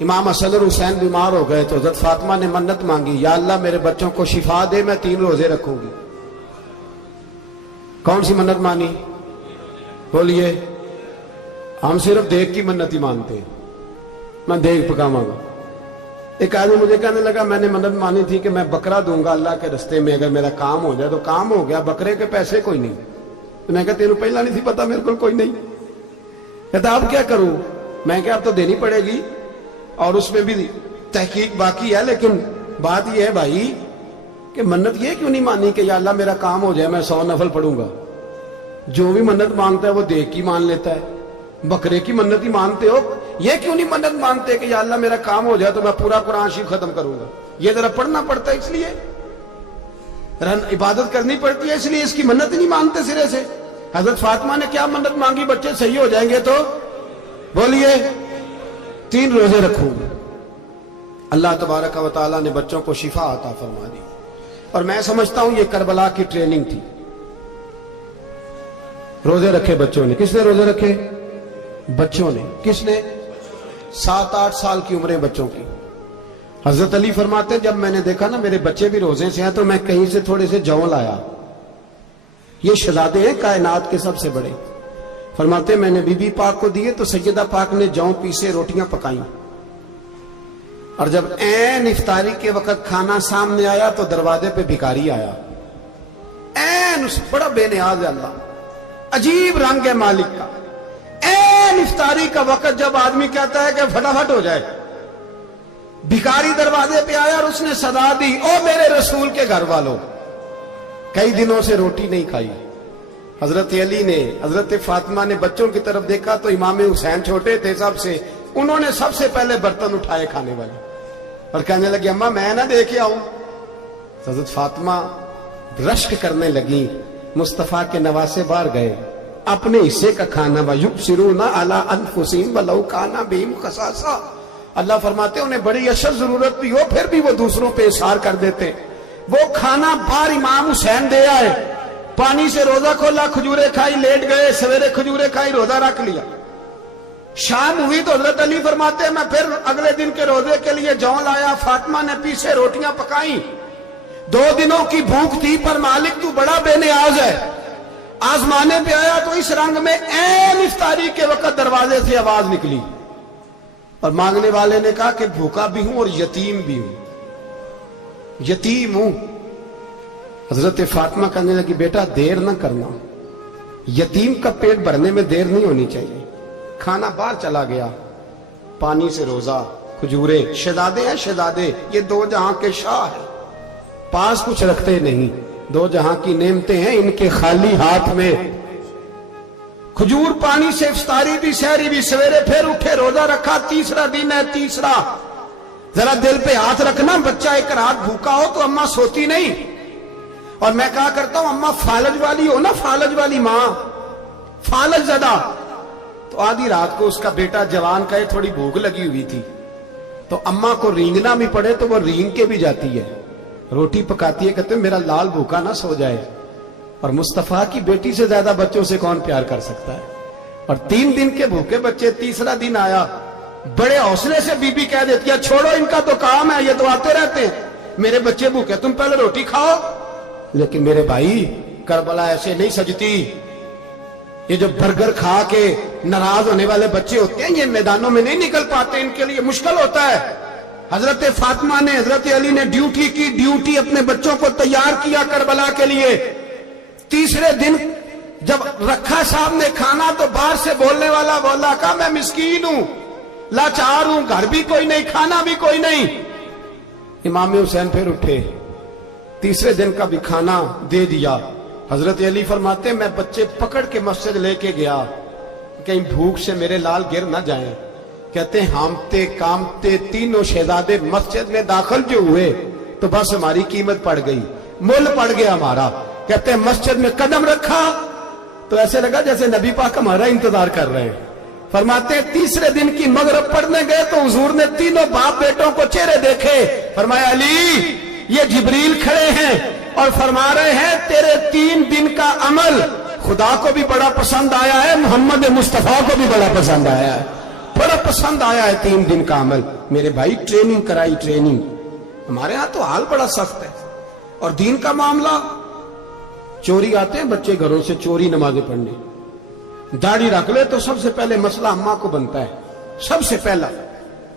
امام حسن اور حسین بیمار ہو گئے تو حضرت فاطمہ نے منت مانگی، یا اللہ میرے بچوں کو شفا دے، میں 3 روزے رکھوں گی۔ کون سی منت مانی؟ بولیے۔ ہم صرف دیکھ کی منت ہی مانتے ہیں، میں دیکھ پکاواں گا۔ ایک آدمی مجھے کہنے لگا میں نے منت مانی تھی کہ میں بکرا دوں گا اللہ کے رستے میں، اگر میرا کام ہو جائے، تو کام ہو گیا، بکرے کے پیسے کوئی نہیں۔ تو میں کہا تیرے پہلا نہیں تھی پتا میرے کو کوئی نہیں؟ کہتا اب کیا کروں؟ میں کہا اب تو دینی پڑے گی، اور اس میں بھی تحقیق باقی ہے، لیکن بات یہ ہے بھائی کہ منت یہ کیوں نہیں مانی کہ یا اللہ میرا کام ہو جائے، میں 100 نفل پڑھوں گا۔ جو بھی منت مانگتا ہے وہ دیکھ کی مان لیتا ہے، بکرے کی منت ہی مانتے ہو، یہ کیوں نہیں منت مانتے کہ یا اللہ میرا کام ہو جائے تو میں پورا قرآن شریف ختم کروں گا؟ یہ ذرا پڑھنا پڑتا ہے، اس لیے عبادت کرنی پڑتی ہے، اس لیے اس کی منت نہیں مانتے سرے سے۔ حضرت فاطمہ نے کیا منت مانگی؟ بچے صحیح ہو جائیں گے تو بولیے 3 روزے رکھوں گے۔ اللہ تبارک و تعالیٰ نے بچوں کو شفا عطا فرما دی، اور میں سمجھتا ہوں یہ کربلا کی ٹریننگ تھی۔ روزے رکھے بچوں نے۔ کس نے روزے رکھے؟ بچوں نے۔ کس نے؟ 7-8 سال کی عمریں بچوں کی۔ حضرت علی فرماتے ہیں جب میں نے دیکھا نا میرے بچے بھی روزے سے ہیں تو میں کہیں سے تھوڑے سے جون لایا۔ یہ شہزادے ہیں کائنات کے سب سے بڑے۔ فرماتے ہیں میں نے بی بی پاک کو دیے تو سیدہ پاک نے جون پیسے روٹیاں پکائیں، اور جب عین افطاری کے وقت کھانا سامنے آیا تو دروازے پہ بھکاری آیا۔ عین بڑا بے نیاز ہے اللہ، عجیب رنگ ہے مالک کا۔ عین افطاری کا وقت جب آدمی کہتا ہے کہ فٹافٹ ہو جائے، بھکاری دروازے پہ آیا اور اس نے صدا دی، او میرے رسول کے گھر والوں، کئی دنوں سے روٹی نہیں کھائی۔ حضرت علی نے، حضرت فاطمہ نے بچوں کی طرف دیکھا تو امام حسین چھوٹے تھے سب سے، انہوں نے سب سے پہلے برتن اٹھائے کھانے والے، اور کہنے لگے اماں میں نہ دیکھے آؤں۔ حضرت فاطمہ رشک کرنے لگی، مصطفیٰ کے نواسے باہر گئے، اپنے حصے کا کھانا وَيُبْصِرُونَ عَلَىٰ أَنفُسِهِمْ وَلَوْ كَانَ بِهِمْ خَصَاصَةٌ۔ اللہ فرماتے انہیں بڑی اشد ضرورت بھی ہو پھر بھی وہ دوسروں پہ اثار کر دیتے۔ وہ کھانا باہر امام حسین دے آئے، پانی سے روزہ کھولا، کھجورے کھائی، لیٹ گئے، سویرے کھجورے کھائی، روزہ رکھ لیا۔ شام ہوئی تو حضرت علی فرماتے ہیں میں پھر اگلے دن کے روزے کے لیے جون لایا، فاطمہ نے پیچھے روٹیاں پکائیں۔ 2 دنوں کی بھوک تھی پر مالک تو بڑا بے نیاز ہے، آزمانے پہ آیا تو اس رنگ میں عین افطاری کے وقت دروازے سے آواز نکلی، اور مانگنے والے نے کہا کہ بھوکا بھی ہوں اور یتیم بھی ہوں، یتیم ہوں۔ حضرت فاطمہ کہنے لگی بیٹا دیر نہ کرنا، یتیم کا پیٹ بھرنے میں دیر نہیں ہونی چاہیے۔ کھانا باہر چلا گیا، پانی سے روزہ، کھجورے، شہزادے ہیں شہزادے، یہ 2 جہاں کے شاہ ہیں، پاس کچھ رکھتے نہیں، 2 جہاں کی نعمتیں ہیں ان کے خالی ہاتھ میں۔ کھجور پانی سے افطاری بھی، سحری بھی، سویرے پھر اٹھے، روزہ رکھا، تیسرا دن ہے، تیسرا۔ ذرا دل پہ ہاتھ رکھنا، بچہ ایک رات بھوکا ہو تو اماں سوتی نہیں، اور میں کہا کرتا ہوں اماں فالج والی ہو نا، فالج والی ماں، فالج زدہ، تو آدھی رات کو اس کا بیٹا جوان کا تھوڑی بھوک لگی ہوئی تھی، تو اماں کو رینگنا بھی پڑے تو وہ رینگ کے بھی جاتی ہے، روٹی پکاتی ہے، کہتے ہیں میرا لال بھوکا نہ سو جائے۔ اور مصطفیٰ کی بیٹی سے زیادہ بچوں سے کون پیار کر سکتا ہے؟ اور 3 دن کے بھوکے بچے، تیسرا دن آیا، بڑے حوصلے سے بی بی کہہ دیتی ہے چھوڑو ان کا تو کام ہے، یہ تو آتے رہتے ہیں، میرے بچے بھوکے تم پہلے روٹی کھاؤ۔ لیکن میرے بھائی کربلا ایسے نہیں سجتی، یہ جو برگر کھا کے ناراض ہونے والے بچے ہوتے ہیں یہ میدانوں میں نہیں نکل پاتے، ان کے لیے مشکل ہوتا ہے۔ حضرت فاطمہ نے، حضرت علی نے ڈیوٹی کی، ڈیوٹی اپنے بچوں کو تیار کیا کربلا کے لیے۔ تیسرے دن جب رکھا صاحب نے کھانا تو باہر سے بولنے والا بولا کہا میں مسکین ہوں، لاچار ہوں، گھر بھی کوئی نہیں، کھانا بھی کوئی نہیں۔ امام حسین پھر اٹھے، تیسرے دن کا بھی کھانا دے دیا۔ حضرت علی فرماتے ہیں میں بچے پکڑ کے مسجد لے کے گیا، کہیں بھوک سے میرے لال گر نہ جائیں۔ کہتے ہیں ہامتے کامتے تینوں شہزادے مسجد میں داخل جو ہوئے تو بس ہماری قیمت پڑ گئی، مول پڑ گیا ہمارا۔ کہتے ہیں مسجد میں قدم رکھا تو ایسے لگا جیسے نبی پاک ہمارا انتظار کر رہے ہیں۔ فرماتے ہیں تیسرے دن کی مغرب پڑھنے گئے تو حضور نے تینوں باپ بیٹوں کو چہرے دیکھے، فرمایا علی یہ جبریل کھڑے ہیں اور فرما رہے ہیں تیرے 3 دن کا عمل خدا کو بھی بڑا پسند آیا ہے، محمد مصطفیٰ کو بھی بڑا پسند آیا ہے۔ بڑا پسند آیا ہے 3 دن کا عمل. میرے بھائی ٹریننگ کرائی, ٹریننگ. ہمارے ہاں تو حال بڑا سخت ہے. اور دین کا معاملہ, چوری آتے ہیں بچے گھروں سے چوری نمازیں پڑھنے, داڑھی رکھ لے تو سب سے پہلے مسئلہ اماں کو بنتا ہے. سب سے پہلا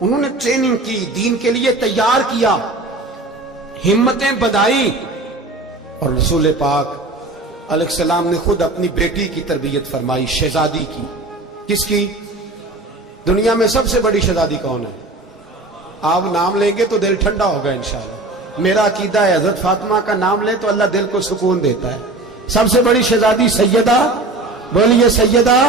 انہوں نے ٹریننگ کی, دین کے لیے تیار کیا, ہمتیں بدائی. اور رسول پاک علیہ السلام نے خود اپنی بیٹی کی تربیت فرمائی, شہزادی کی. کس کی؟ دنیا میں سب سے بڑی شہزادی کون ہے؟ آپ نام لیں گے تو دل ٹھنڈا ہوگا انشاءاللہ. میرا عقیدہ ہے حضرت فاطمہ کا نام لے تو اللہ دل کو سکون دیتا ہے. سب سے بڑی شہزادی سیدہ, بولیے سیدہ